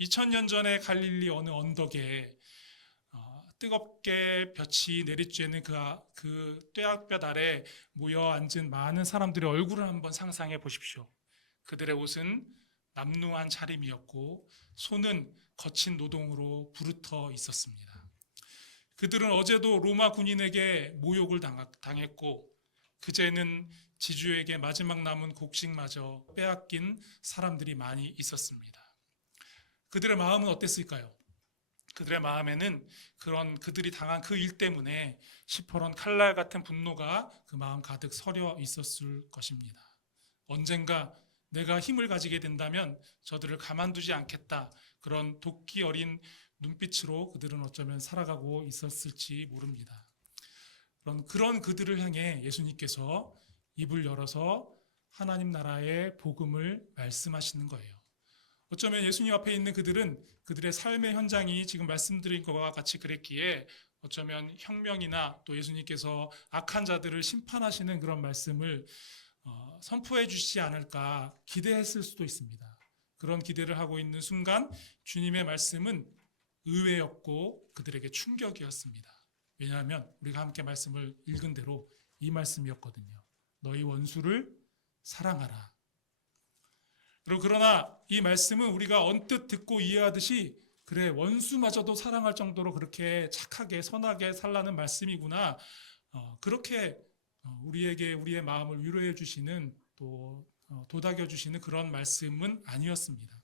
2000년 전에 갈릴리 어느 언덕에 뜨겁게 볕이 내리쬐는 그 뙤약볕 아래 모여 앉은 많은 사람들의 얼굴을 한번 상상해 보십시오. 그들의 옷은 남루한 차림이었고 손은 거친 노동으로 부르터 있었습니다. 그들은 어제도 로마 군인에게 모욕을 당했고 그제는 지주에게 마지막 남은 곡식마저 빼앗긴 사람들이 많이 있었습니다. 그들의 마음은 어땠을까요? 그들의 마음에는 그들이 당한 그 일 때문에 시퍼런 칼날 같은 분노가 그 마음 가득 서려 있었을 것입니다. 언젠가 내가 힘을 가지게 된다면 저들을 가만두지 않겠다. 그런 도끼 어린 눈빛으로 그들은 어쩌면 살아가고 있었을지 모릅니다. 그런 그들을 향해 예수님께서 입을 열어서 하나님 나라의 복음을 말씀하시는 거예요. 어쩌면 예수님 앞에 있는 그들은 그들의 삶의 현장이 지금 말씀드린 것과 같이 그랬기에 어쩌면 혁명이나 또 예수님께서 악한 자들을 심판하시는 그런 말씀을 선포해 주시지 않을까 기대했을 수도 있습니다. 그런 기대를 하고 있는 순간 주님의 말씀은 의외였고 그들에게 충격이었습니다. 왜냐하면 우리가 함께 말씀을 읽은 대로 이 말씀이었거든요. 너희 원수를 사랑하라. 그러나 이 말씀은 우리가 언뜻 듣고 이해하듯이 그래 원수마저도 사랑할 정도로 그렇게 착하게 선하게 살라는 말씀이구나. 그렇게 우리에게 우리의 마음을 위로해 주시는 또 도닥여 주시는 그런 말씀은 아니었습니다.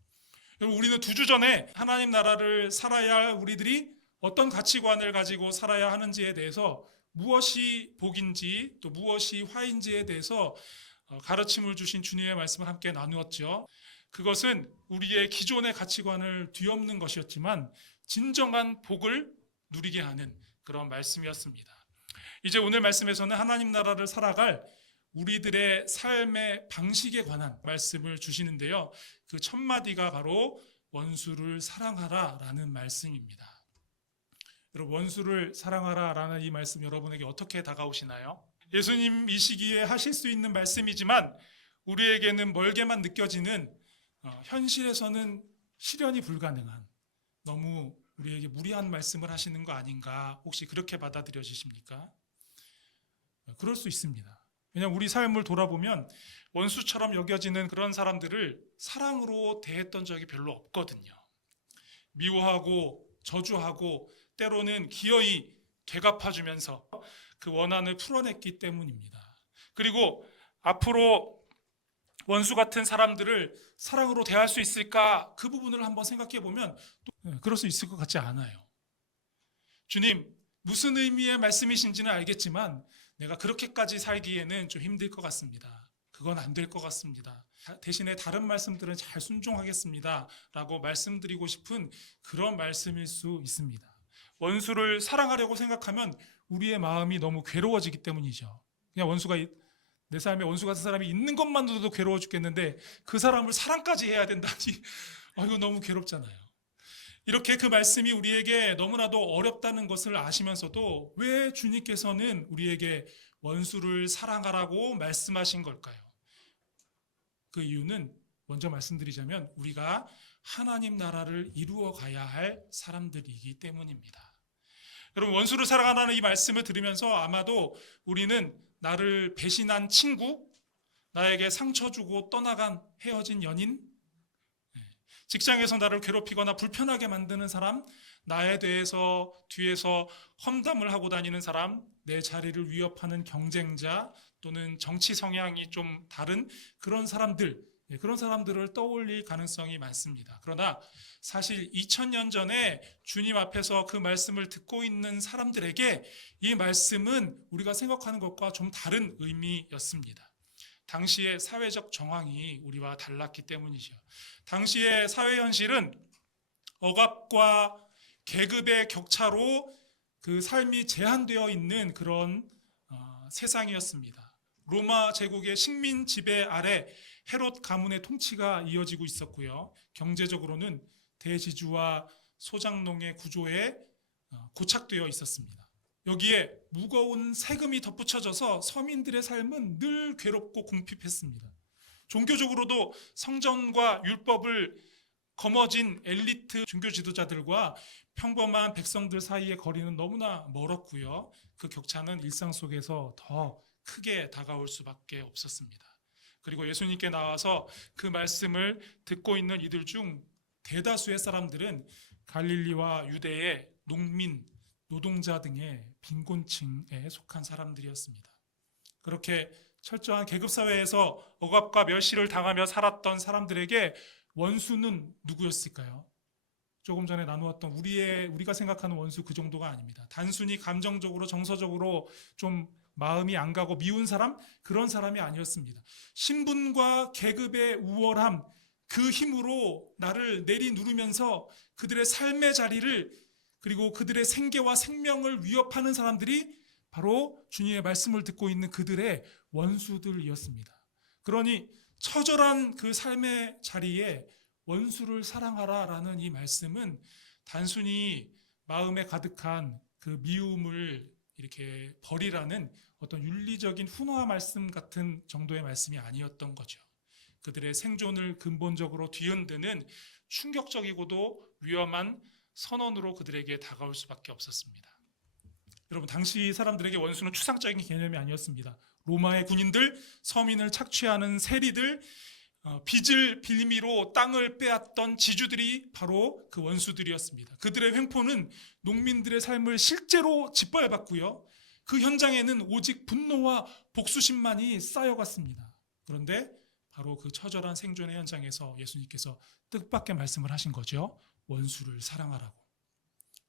여러분 우리는 2주 전에 하나님 나라를 살아야 할 우리들이 어떤 가치관을 가지고 살아야 하는지에 대해서 무엇이 복인지 또 무엇이 화인지에 대해서 가르침을 주신 주님의 말씀을 함께 나누었죠. 그것은 우리의 기존의 가치관을 뒤엎는 것이었지만 진정한 복을 누리게 하는 그런 말씀이었습니다. 이제 오늘 말씀에서는 하나님 나라를 살아갈 우리들의 삶의 방식에 관한 말씀을 주시는데요. 그 첫 마디가 바로 원수를 사랑하라 라는 말씀입니다. 여러분 원수를 사랑하라 라는 이 말씀 여러분에게 어떻게 다가오시나요? 예수님 이 시기에 하실 수 있는 말씀이지만 우리에게는 멀게만 느껴지는 현실에서는 실현이 불가능한 너무 우리에게 무리한 말씀을 하시는 거 아닌가 혹시 그렇게 받아들여지십니까? 그럴 수 있습니다. 왜냐하면 우리 삶을 돌아보면 원수처럼 여겨지는 그런 사람들을 사랑으로 대했던 적이 별로 없거든요. 미워하고 저주하고 때로는 기어이 되갚아주면서 그 원한을 풀어냈기 때문입니다. 그리고 앞으로 원수 같은 사람들을 사랑으로 대할 수 있을까? 그 부분을 한번 생각해 보면 또 그럴 수 있을 것 같지 않아요. 주님, 무슨 의미의 말씀이신지는 알겠지만 내가 그렇게까지 살기에는 좀 힘들 것 같습니다. 그건 안 될 것 같습니다. 대신에 다른 말씀들은 잘 순종하겠습니다. 라고 말씀드리고 싶은 그런 말씀일 수 있습니다. 원수를 사랑하려고 생각하면 우리의 마음이 너무 괴로워지기 때문이죠. 그냥 내 삶에 원수 같은 사람이 있는 것만으로도 괴로워 죽겠는데 그 사람을 사랑까지 해야 된다니 이거 너무 괴롭잖아요. 이렇게 그 말씀이 우리에게 너무나도 어렵다는 것을 아시면서도 왜 주님께서는 우리에게 원수를 사랑하라고 말씀하신 걸까요? 그 이유는 먼저 말씀드리자면 우리가 하나님 나라를 이루어 가야 할 사람들이기 때문입니다. 여러분 원수를 사랑하라는 이 말씀을 들으면서 아마도 우리는 나를 배신한 친구, 나에게 상처 주고 떠나간 헤어진 연인, 직장에서 나를 괴롭히거나 불편하게 만드는 사람, 나에 대해서 뒤에서 험담을 하고 다니는 사람, 내 자리를 위협하는 경쟁자 또는 정치 성향이 좀 다른 그런 사람들을 떠올릴 가능성이 많습니다. 그러나 사실 2000년 전에 주님 앞에서 그 말씀을 듣고 있는 사람들에게 이 말씀은 우리가 생각하는 것과 좀 다른 의미였습니다. 당시의 사회적 정황이 우리와 달랐기 때문이죠. 당시의 사회 현실은 억압과 계급의 격차로 그 삶이 제한되어 있는 그런 세상이었습니다. 로마 제국의 식민 지배 아래 헤롯 가문의 통치가 이어지고 있었고요. 경제적으로는 대지주와 소장농의 구조에 고착되어 있었습니다. 여기에 무거운 세금이 덧붙여져서 서민들의 삶은 늘 괴롭고 궁핍했습니다. 종교적으로도 성전과 율법을 거머쥔 엘리트 종교 지도자들과 평범한 백성들 사이의 거리는 너무나 멀었고요. 그 격차는 일상 속에서 더 크게 다가올 수밖에 없었습니다. 그리고 예수님께 나와서 그 말씀을 듣고 있는 이들 중 대다수의 사람들은 갈릴리와 유대의 농민, 노동자 등의 빈곤층에 속한 사람들이었습니다. 그렇게 철저한 계급사회에서 억압과 멸시를 당하며 살았던 사람들에게 원수는 누구였을까요? 조금 전에 나누었던 우리가 생각하는 원수 그 정도가 아닙니다. 단순히 감정적으로 정서적으로 좀 마음이 안 가고 미운 사람? 그런 사람이 아니었습니다. 신분과 계급의 우월함, 그 힘으로 나를 내리누르면서 그들의 삶의 자리를 그리고 그들의 생계와 생명을 위협하는 사람들이 바로 주님의 말씀을 듣고 있는 그들의 원수들이었습니다. 그러니 처절한 그 삶의 자리에 원수를 사랑하라라는 이 말씀은 단순히 마음에 가득한 그 미움을 이렇게 버리라는 어떤 윤리적인 훈화 말씀 같은 정도의 말씀이 아니었던 거죠. 그들의 생존을 근본적으로 뒤흔드는 충격적이고도 위험한 선언으로 그들에게 다가올 수밖에 없었습니다. 여러분, 당시 사람들에게 원수는 추상적인 개념이 아니었습니다. 로마의 군인들, 서민을 착취하는 세리들, 빚을 빌미로 땅을 빼앗던 지주들이 바로 그 원수들이었습니다. 그들의 횡포는 농민들의 삶을 실제로 짓밟았고요. 그 현장에는 오직 분노와 복수심만이 쌓여갔습니다. 그런데 바로 그 처절한 생존의 현장에서 예수님께서 뜻밖의 말씀을 하신 거죠. 원수를 사랑하라고.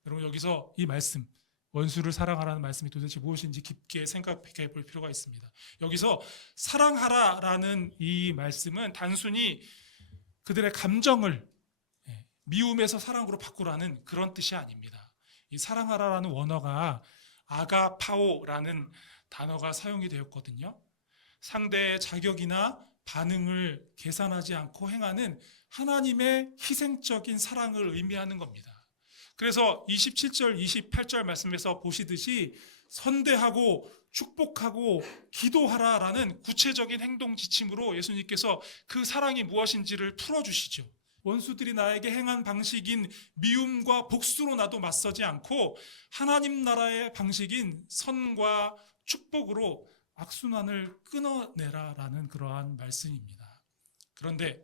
여러분, 여기서 이 말씀, 원수를 사랑하라는 말씀이 도대체 무엇인지 깊게 생각해 볼 필요가 있습니다. 여기서 사랑하라라는 이 말씀은 단순히 그들의 감정을 미움에서 사랑으로 바꾸라는 그런 뜻이 아닙니다. 이 사랑하라라는 원어가 아가파오라는 단어가 사용이 되었거든요. 상대의 자격이나 반응을 계산하지 않고 행하는 하나님의 희생적인 사랑을 의미하는 겁니다. 그래서 27절, 28절 말씀에서 보시듯이 선대하고 축복하고 기도하라라는 구체적인 행동 지침으로 예수님께서 그 사랑이 무엇인지를 풀어주시죠. 원수들이 나에게 행한 방식인 미움과 복수로 나도 맞서지 않고 하나님 나라의 방식인 선과 축복으로 악순환을 끊어내라라는 그러한 말씀입니다. 그런데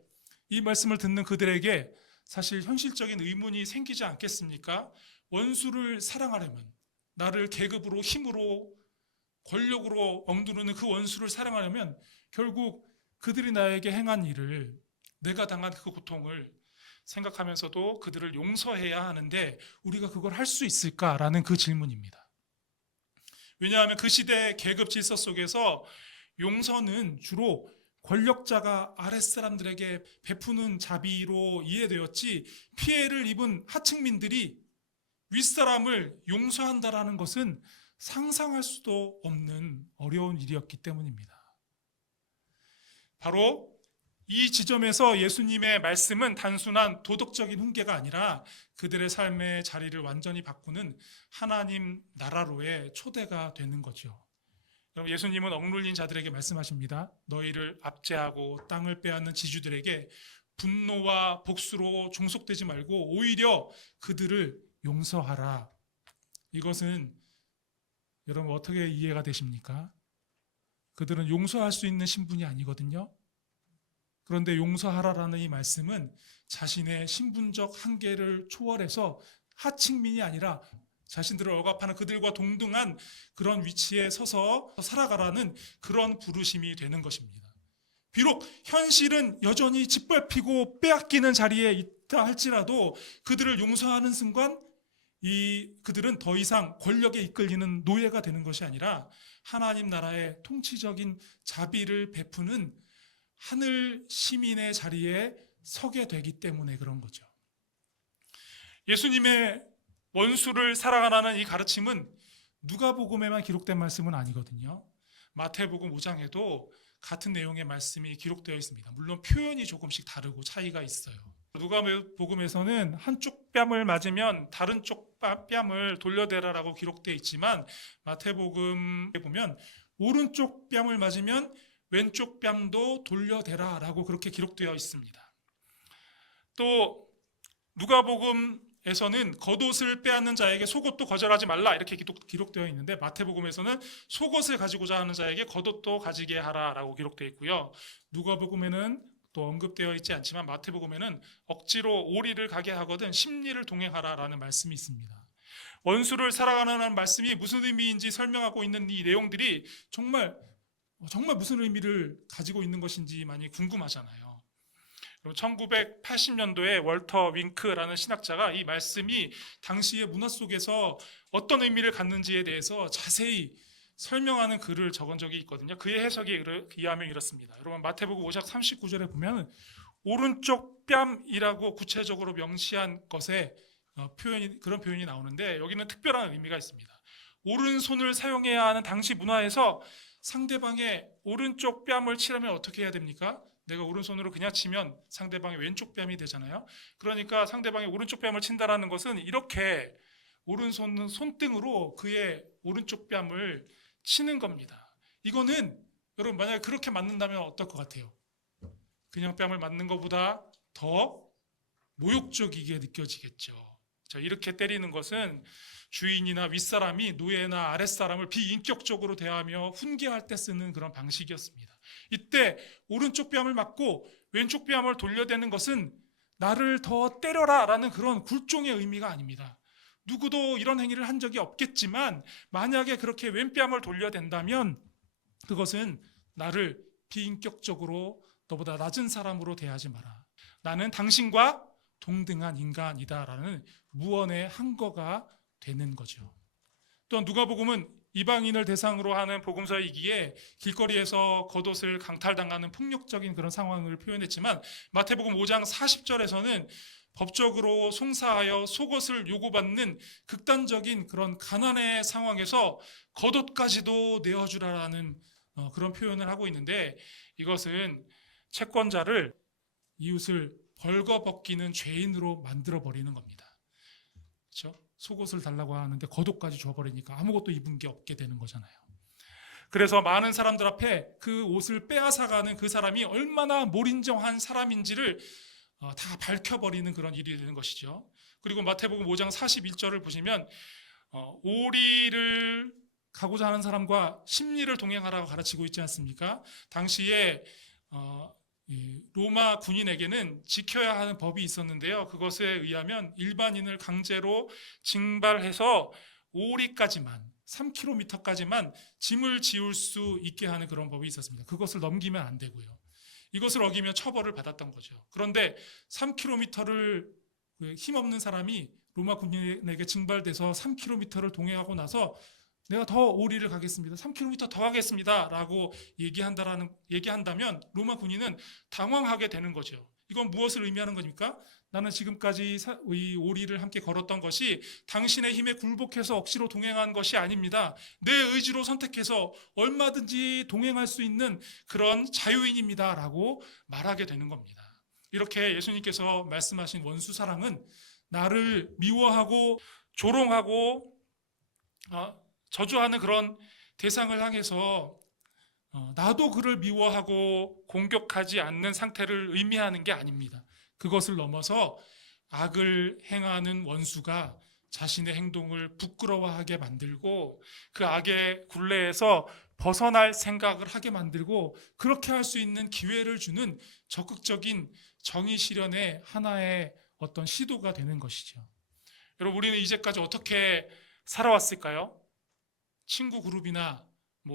이 말씀을 듣는 그들에게 사실 현실적인 의문이 생기지 않겠습니까? 원수를 사랑하려면, 나를 계급으로 힘으로 권력으로 억누르는 그 원수를 사랑하려면 결국 그들이 나에게 행한 일을, 내가 당한 그 고통을 생각하면서도 그들을 용서해야 하는데 우리가 그걸 할 수 있을까라는 그 질문입니다. 왜냐하면 그 시대의 계급 질서 속에서 용서는 주로 권력자가 아랫사람들에게 베푸는 자비로 이해되었지, 피해를 입은 하층민들이 윗사람을 용서한다라는 것은 상상할 수도 없는 어려운 일이었기 때문입니다. 바로 이 지점에서 예수님의 말씀은 단순한 도덕적인 훈계가 아니라 그들의 삶의 자리를 완전히 바꾸는 하나님 나라로의 초대가 되는 거죠. 예수님은 억눌린 자들에게 말씀하십니다. 너희를 압제하고 땅을 빼앗는 지주들에게 분노와 복수로 종속되지 말고 오히려 그들을 용서하라. 이것은 여러분 어떻게 이해가 되십니까? 그들은 용서할 수 있는 신분이 아니거든요. 그런데 용서하라라는 이 말씀은 자신의 신분적 한계를 초월해서 하층민이 아니라 자신들을 억압하는 그들과 동등한 그런 위치에 서서 살아가라는 그런 부르심이 되는 것입니다. 비록 현실은 여전히 짓밟히고 빼앗기는 자리에 있다 할지라도 그들을 용서하는 순간 그들은 더 이상 권력에 이끌리는 노예가 되는 것이 아니라 하나님 나라의 통치적인 자비를 베푸는 하늘 시민의 자리에 서게 되기 때문에 그런 거죠. 예수님의 원수를 사랑하라는 이 가르침은 누가복음에만 기록된 말씀은 아니거든요. 마태복음 5장에도 같은 내용의 말씀이 기록되어 있습니다. 물론 표현이 조금씩 다르고 차이가 있어요. 누가복음에서는 한쪽 뺨을 맞으면 다른 쪽 뺨을 돌려대라라고 기록되어 있지만 마태복음에 보면 오른쪽 뺨을 맞으면 왼쪽 뺨도 돌려대라라고 그렇게 기록되어 있습니다. 또 누가복음에서는 겉옷을 빼앗는 자에게 속옷도 거절하지 말라 이렇게 기록되어 있는데, 마태복음에서는 속옷을 가지고자 하는 자에게 겉옷도 가지게 하라라고 기록되어 있고요. 누가복음에는 또 언급되어 있지 않지만 마태복음에는 억지로 오리를 가게 하거든 십리를 동행하라라는 말씀이 있습니다. 원수를 사랑하라는 말씀이 무슨 의미인지 설명하고 있는 이 내용들이 정말 무슨 의미를 가지고 있는 것인지 많이 궁금하잖아요. 1980년도에 월터 윙크라는 신학자가 이 말씀이 당시의 문화 속에서 어떤 의미를 갖는지에 대해서 자세히 설명하는 글을 적은 적이 있거든요. 그의 해석에 의하면 이렇습니다. 여러분, 마태복음 5장 39절에 보면 오른쪽 뺨이라고 구체적으로 명시한 것에 그런 표현이 나오는데, 여기는 특별한 의미가 있습니다. 오른손을 사용해야 하는 당시 문화에서 상대방의 오른쪽 뺨을 치려면 어떻게 해야 됩니까? 내가 오른손으로 그냥 치면 상대방의 왼쪽 뺨이 되잖아요. 그러니까 상대방의 오른쪽 뺨을 친다라는 것은 이렇게 오른손은 손등으로 그의 오른쪽 뺨을 치는 겁니다. 이거는 여러분, 만약에 그렇게 맞는다면 어떨 것 같아요? 그냥 뺨을 맞는 것보다 더 모욕적이게 느껴지겠죠. 이렇게 때리는 것은 주인이나 윗사람이 노예나 아랫사람을 비인격적으로 대하며 훈계할 때 쓰는 그런 방식이었습니다. 이때 오른쪽 뺨을 맞고 왼쪽 뺨을 돌려대는 것은 나를 더 때려라 라는 그런 굴종의 의미가 아닙니다. 누구도 이런 행위를 한 적이 없겠지만 만약에 그렇게 왼뺨을 돌려댄다면 그것은 나를 비인격적으로 너보다 낮은 사람으로 대하지 마라. 나는 당신과 동등한 인간이다라는 무언의 항거가 되는 거죠. 또한 누가복음은 이방인을 대상으로 하는 복음서이기에 길거리에서 겉옷을 강탈당하는 폭력적인 그런 상황을 표현했지만, 마태복음 5장 40절에서는 법적으로 송사하여 속옷을 요구받는 극단적인 그런 가난의 상황에서 겉옷까지도 내어주라라는 그런 표현을 하고 있는데, 이것은 채권자를 이웃을 벌거벗기는 죄인으로 만들어 버리는 겁니다. 그렇죠? 속옷을 달라고 하는데 겉옷까지 줘버리니까 아무것도 입은 게 없게 되는 거잖아요. 그래서 많은 사람들 앞에 그 옷을 빼앗아가는 그 사람이 얼마나 몰인정한 사람인지를 다 밝혀버리는 그런 일이 되는 것이죠. 그리고 마태복음 5장 41절을 보시면 오리를 가고자 하는 사람과 십리를 동행하라고 가르치고 있지 않습니까? 당시에 로마 군인에게는 지켜야 하는 법이 있었는데요. 그것에 의하면 일반인을 강제로 징발해서 오리까지만 3km까지만 짐을 지울 수 있게 하는 그런 법이 있었습니다. 그것을 넘기면 안 되고요. 이것을 어기면 처벌을 받았던 거죠. 그런데 3km를 힘없는 사람이 로마 군인에게 징발돼서 3km를 동행하고 나서 내가 더 오리를 가겠습니다. 3km 더 가겠습니다. 라고 얘기한다면 로마 군인은 당황하게 되는 거죠. 이건 무엇을 의미하는 겁니까? 나는 지금까지 이 오리를 함께 걸었던 것이 당신의 힘에 굴복해서 억지로 동행한 것이 아닙니다. 내 의지로 선택해서 얼마든지 동행할 수 있는 그런 자유인입니다. 라고 말하게 되는 겁니다. 이렇게 예수님께서 말씀하신 원수 사랑은 나를 미워하고 조롱하고 저주하는 그런 대상을 향해서 나도 그를 미워하고 공격하지 않는 상태를 의미하는 게 아닙니다. 그것을 넘어서 악을 행하는 원수가 자신의 행동을 부끄러워하게 만들고 그 악의 굴레에서 벗어날 생각을 하게 만들고 그렇게 할 수 있는 기회를 주는 적극적인 정의 실현의 하나의 어떤 시도가 되는 것이죠. 여러분, 우리는 이제까지 어떻게 살아왔을까요? 친구 그룹이나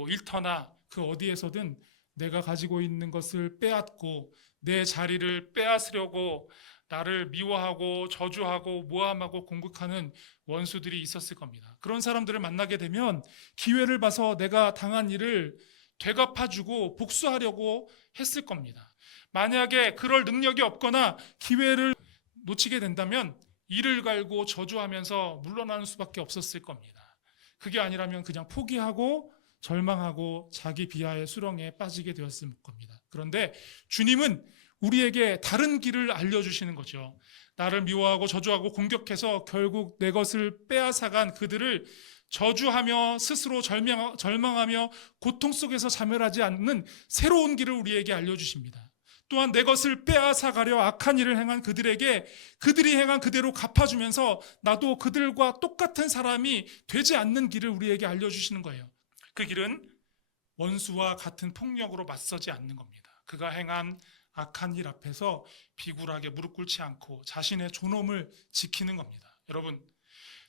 일터나 그 어디에서든 내가 가지고 있는 것을 빼앗고 내 자리를 빼앗으려고 나를 미워하고 저주하고 모함하고 공격하는 원수들이 있었을 겁니다. 그런 사람들을 만나게 되면 기회를 봐서 내가 당한 일을 되갚아주고 복수하려고 했을 겁니다. 만약에 그럴 능력이 없거나 기회를 놓치게 된다면 이를 갈고 저주하면서 물러나는 수밖에 없었을 겁니다. 그게 아니라면 그냥 포기하고 절망하고 자기 비하의 수렁에 빠지게 되었을 겁니다. 그런데 주님은 우리에게 다른 길을 알려주시는 거죠. 나를 미워하고 저주하고 공격해서 결국 내 것을 빼앗아간 그들을 저주하며 스스로 절망하며 고통 속에서 자멸하지 않는 새로운 길을 우리에게 알려주십니다. 또한 내 것을 빼앗아 가려 악한 일을 행한 그들에게 그들이 행한 그대로 갚아주면서 나도 그들과 똑같은 사람이 되지 않는 길을 우리에게 알려주시는 거예요. 그 길은 원수와 같은 폭력으로 맞서지 않는 겁니다. 그가 행한 악한 일 앞에서 비굴하게 무릎 꿇지 않고 자신의 존엄을 지키는 겁니다. 여러분,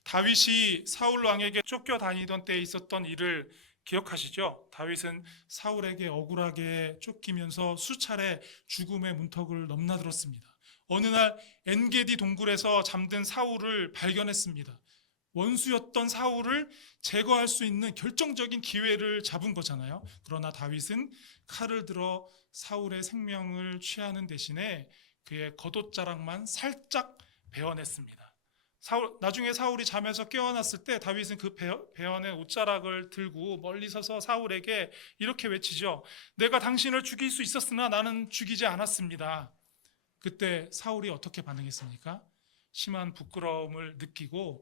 다윗이 사울 왕에게 쫓겨다니던 때에 있었던 일을 기억하시죠? 다윗은 사울에게 억울하게 쫓기면서 수차례 죽음의 문턱을 넘나들었습니다. 어느 날 엔게디 동굴에서 잠든 사울을 발견했습니다. 원수였던 사울을 제거할 수 있는 결정적인 기회를 잡은 거잖아요. 그러나 다윗은 칼을 들어 사울의 생명을 취하는 대신에 그의 겉옷자락만 살짝 베어냈습니다. 나중에 사울이 잠에서 깨어났을 때 다윗은 그 베어낸 옷자락을 들고 멀리 서서 사울에게 이렇게 외치죠. 내가 당신을 죽일 수 있었으나 나는 죽이지 않았습니다. 그때 사울이 어떻게 반응했습니까? 심한 부끄러움을 느끼고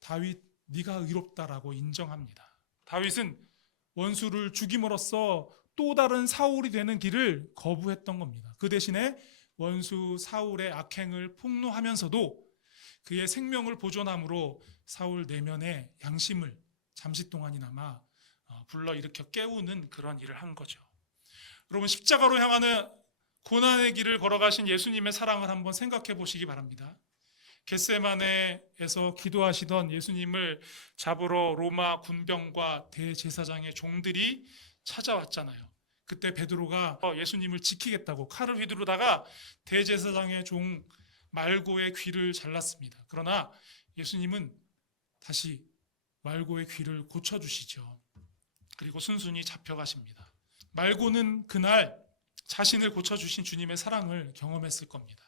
다윗, 네가 의롭다라고 인정합니다. 다윗은 원수를 죽임으로써 또 다른 사울이 되는 길을 거부했던 겁니다. 그 대신에 원수 사울의 악행을 폭로하면서도 그의 생명을 보존함으로 사울 내면의 양심을 잠시 동안이나마 불러일으켜 깨우는 그런 일을 한 거죠. 여러분, 십자가로 향하는 고난의 길을 걸어가신 예수님의 사랑을 한번 생각해 보시기 바랍니다. 겟세마네에서 기도하시던 예수님을 잡으러 로마 군병과 대제사장의 종들이 찾아왔잖아요. 그때 베드로가 예수님을 지키겠다고 칼을 휘두르다가 대제사장의 종 말고의 귀를 잘랐습니다. 그러나 예수님은 다시 말고의 귀를 고쳐주시죠. 그리고 순순히 잡혀가십니다. 말고는 그날 자신을 고쳐주신 주님의 사랑을 경험했을 겁니다.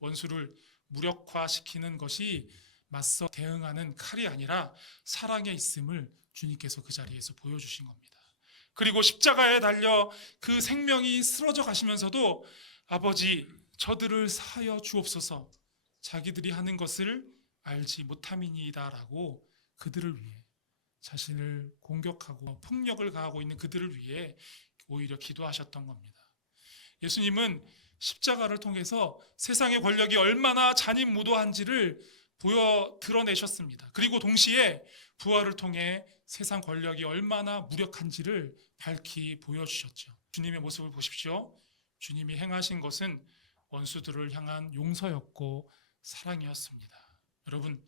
원수를 무력화시키는 것이 맞서 대응하는 칼이 아니라 사랑의 있음을 주님께서 그 자리에서 보여주신 겁니다. 그리고 십자가에 달려 그 생명이 쓰러져 가시면서도 아버지, 저들을 사하여 주옵소서, 자기들이 하는 것을 알지 못함이니이다라고 그들을 위해, 자신을 공격하고 폭력을 가하고 있는 그들을 위해 오히려 기도하셨던 겁니다. 예수님은 십자가를 통해서 세상의 권력이 얼마나 잔인무도한지를 드러내셨습니다. 그리고 동시에 부활을 통해 세상 권력이 얼마나 무력한지를 밝히 보여주셨죠. 주님의 모습을 보십시오. 주님이 행하신 것은 원수들을 향한 용서였고 사랑이었습니다. 여러분,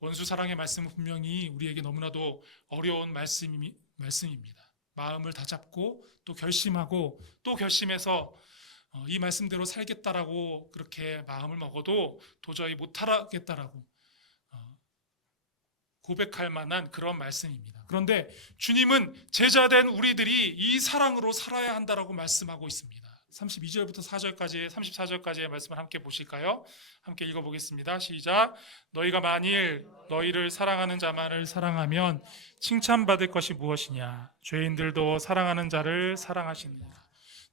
원수 사랑의 말씀은 분명히 우리에게 너무나도 어려운 말씀입니다. 마음을 다잡고 또 결심하고 또 결심해서 이 말씀대로 살겠다라고 그렇게 마음을 먹어도 도저히 못하겠다라고 고백할 만한 그런 말씀입니다. 그런데 주님은 제자된 우리들이 이 사랑으로 살아야 한다라고 말씀하고 있습니다. 32절부터 4절까지 34절까지의 말씀을 함께 보실까요? 함께 읽어보겠습니다. 시작. 너희가 만일 너희를 사랑하는 자만을 사랑하면 칭찬받을 것이 무엇이냐? 죄인들도 사랑하는 자를 사랑하시느니라.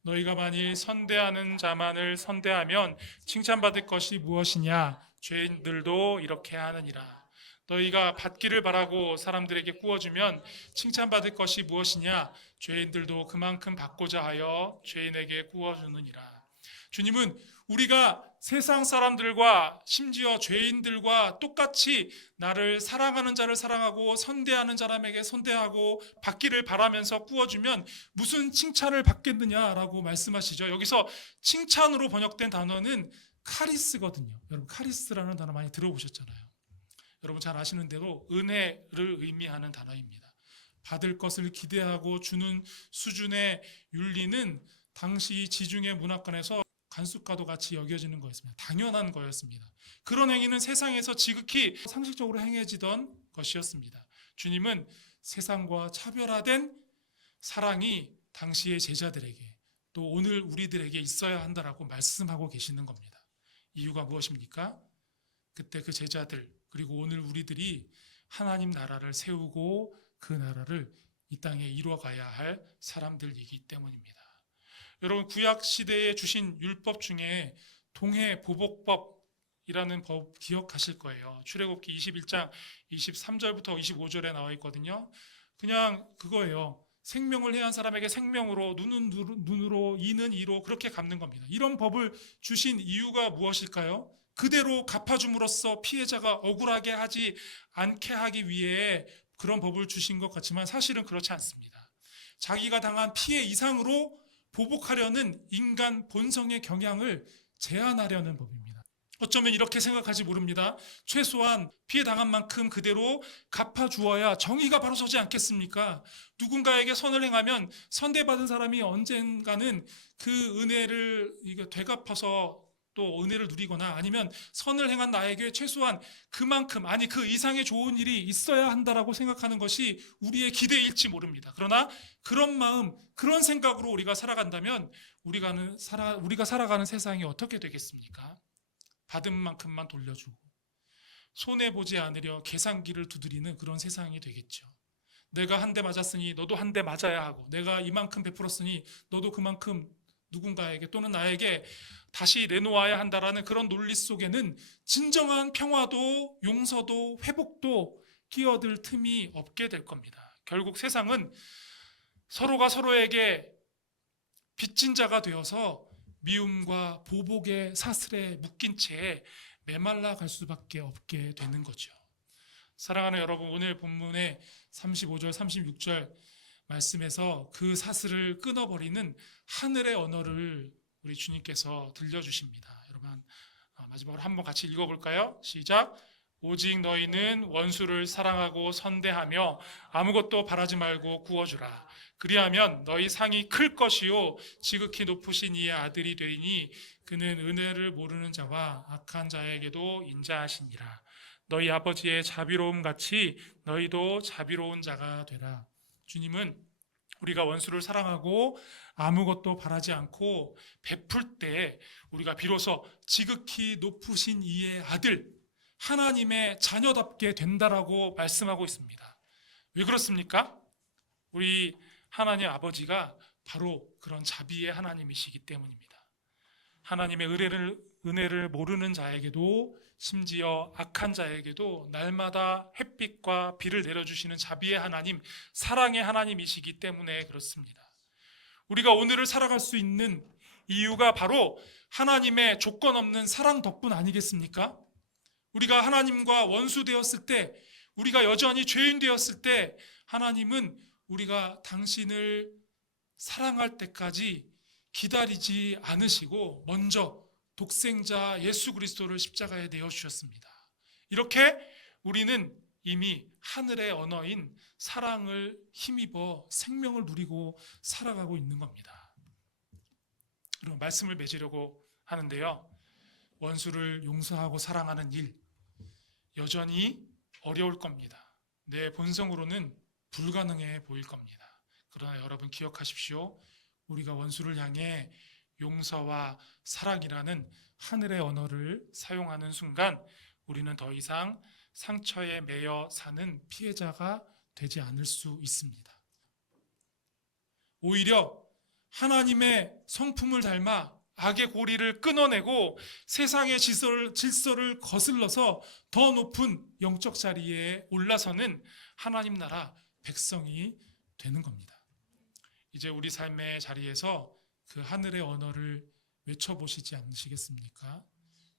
너희가 만일 선대하는 자만을 선대하면 칭찬받을 것이 무엇이냐? 죄인들도 이렇게 하느니라. 너희가 받기를 바라고 사람들에게 구워주면 칭찬받을 것이 무엇이냐? 죄인들도 그만큼 받고자 하여 죄인에게 구워주느니라. 주님은 우리가 세상 사람들과 심지어 죄인들과 똑같이 나를 사랑하는 자를 사랑하고 선대하는 사람에게 선대하고 받기를 바라면서 구워주면 무슨 칭찬을 받겠느냐라고 말씀하시죠. 여기서 칭찬으로 번역된 단어는 카리스거든요. 여러분, 카리스라는 단어 많이 들어보셨잖아요. 여러분 잘 아시는 대로 은혜를 의미하는 단어입니다. 받을 것을 기대하고 주는 수준의 윤리는 당시 지중해 문화권에서 간수과도 같이 여겨지는 거였습니다. 당연한 거였습니다. 그런 행위는 세상에서 지극히 상식적으로 행해지던 것이었습니다. 주님은 세상과 차별화된 사랑이 당시의 제자들에게 또 오늘 우리들에게 있어야 한다라고 말씀하고 계시는 겁니다. 이유가 무엇입니까? 그때 그 제자들 그리고 오늘 우리들이 하나님 나라를 세우고 그 나라를 이 땅에 이루어가야 할 사람들이기 때문입니다. 여러분, 구약 시대에 주신 율법 중에 동해보복법이라는 법 기억하실 거예요. 출애굽기 21장 23절부터 25절에 나와 있거든요. 그냥 그거예요. 생명을 해한 사람에게 생명으로, 눈은 눈으로, 이는 이로 그렇게 갚는 겁니다. 이런 법을 주신 이유가 무엇일까요? 그대로 갚아줌으로써 피해자가 억울하게 하지 않게 하기 위해 그런 법을 주신 것 같지만 사실은 그렇지 않습니다. 자기가 당한 피해 이상으로 보복하려는 인간 본성의 경향을 제한하려는 법입니다. 어쩌면 이렇게 생각할지 모릅니다. 최소한 피해 당한 만큼 그대로 갚아주어야 정의가 바로 서지 않겠습니까? 누군가에게 선을 행하면 선대받은 사람이 언젠가는 그 은혜를 되갚아서 또 은혜를 누리거나 아니면 선을 행한 나에게 최소한 그만큼 아니 그 이상의 좋은 일이 있어야 한다라고 생각하는 것이 우리의 기대일지 모릅니다. 그러나 그런 마음, 그런 생각으로 우리가 살아간다면 우리가 살아가는 세상이 어떻게 되겠습니까? 받은 만큼만 돌려주고 손해보지 않으려 계산기를 두드리는 그런 세상이 되겠죠. 내가 한 대 맞았으니 너도 한 대 맞아야 하고 내가 이만큼 베풀었으니 너도 그만큼 누군가에게 또는 나에게 다시 내놓아야 한다라는 그런 논리 속에는 진정한 평화도 용서도 회복도 끼어들 틈이 없게 될 겁니다. 결국 세상은 서로가 서로에게 빚진 자가 되어서 미움과 보복의 사슬에 묶인 채 메말라 갈 수밖에 없게 되는 거죠. 사랑하는 여러분, 오늘 본문의 35절, 36절 말씀에서 그 사슬을 끊어버리는 하늘의 언어를 우리 주님께서 들려주십니다. 여러분, 마지막으로 한번 같이 읽어볼까요? 시작! 오직 너희는 원수를 사랑하고 선대하며 아무것도 바라지 말고 구워주라. 그리하면 너희 상이 클 것이요 지극히 높으신 이의 아들이 되리니 그는 은혜를 모르는 자와 악한 자에게도 인자하시니라. 너희 아버지의 자비로움 같이 너희도 자비로운 자가 되라. 주님은 우리가 원수를 사랑하고 아무것도 바라지 않고 베풀 때 우리가 비로소 지극히 높으신 이의 아들 하나님의 자녀답게 된다라고 말씀하고 있습니다. 왜 그렇습니까? 우리 하나님 아버지가 바로 그런 자비의 하나님이시기 때문입니다. 하나님의 은혜를 모르는 자에게도 심지어 악한 자에게도 날마다 햇빛과 비를 내려주시는 자비의 하나님, 사랑의 하나님이시기 때문에 그렇습니다. 우리가 오늘을 살아갈 수 있는 이유가 바로 하나님의 조건 없는 사랑 덕분 아니겠습니까? 우리가 하나님과 원수 되었을 때, 우리가 여전히 죄인 되었을 때 하나님은 우리가 당신을 사랑할 때까지 기다리지 않으시고 먼저 독생자 예수 그리스도를 십자가에 내어주셨습니다. 이렇게 우리는 이미 하늘의 언어인 사랑을 힘입어 생명을 누리고 살아가고 있는 겁니다. 그럼 말씀을 맺으려고 하는데요. 원수를 용서하고 사랑하는 일 여전히 어려울 겁니다. 내 본성으로는 불가능해 보일 겁니다. 그러나 여러분 기억하십시오. 우리가 원수를 향해 용서와 사랑이라는 하늘의 언어를 사용하는 순간 우리는 더 이상 상처에 매여 사는 피해자가 되지 않을 수 있습니다. 오히려 하나님의 성품을 닮아 악의 고리를 끊어내고 세상의 질서를 거슬러서 더 높은 영적 자리에 올라서는 하나님 나라 백성이 되는 겁니다. 이제 우리 삶의 자리에서 그 하늘의 언어를 외쳐보시지 않으시겠습니까?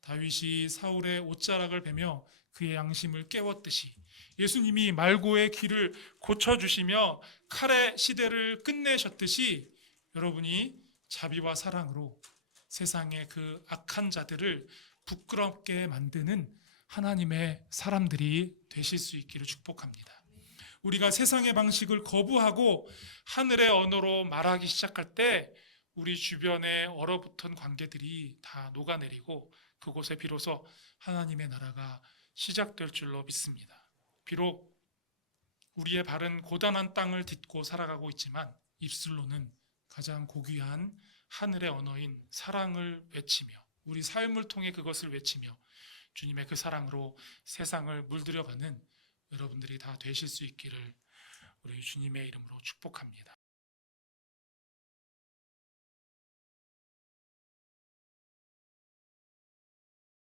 다윗이 사울의 옷자락을 베며 그의 양심을 깨웠듯이 예수님이 말고의 귀를 고쳐주시며 칼의 시대를 끝내셨듯이 여러분이 자비와 사랑으로 세상의 그 악한 자들을 부끄럽게 만드는 하나님의 사람들이 되실 수 있기를 축복합니다. 우리가 세상의 방식을 거부하고 하늘의 언어로 말하기 시작할 때 우리 주변에 얼어붙은 관계들이 다 녹아내리고 그곳에 비로소 하나님의 나라가 시작될 줄로 믿습니다. 비록 우리의 발은 고단한 땅을 딛고 살아가고 있지만 입술로는 가장 고귀한 하늘의 언어인 사랑을 외치며 우리 삶을 통해 그것을 외치며 주님의 그 사랑으로 세상을 물들여가는 여러분들이 다 되실 수 있기를 우리 주님의 이름으로 축복합니다.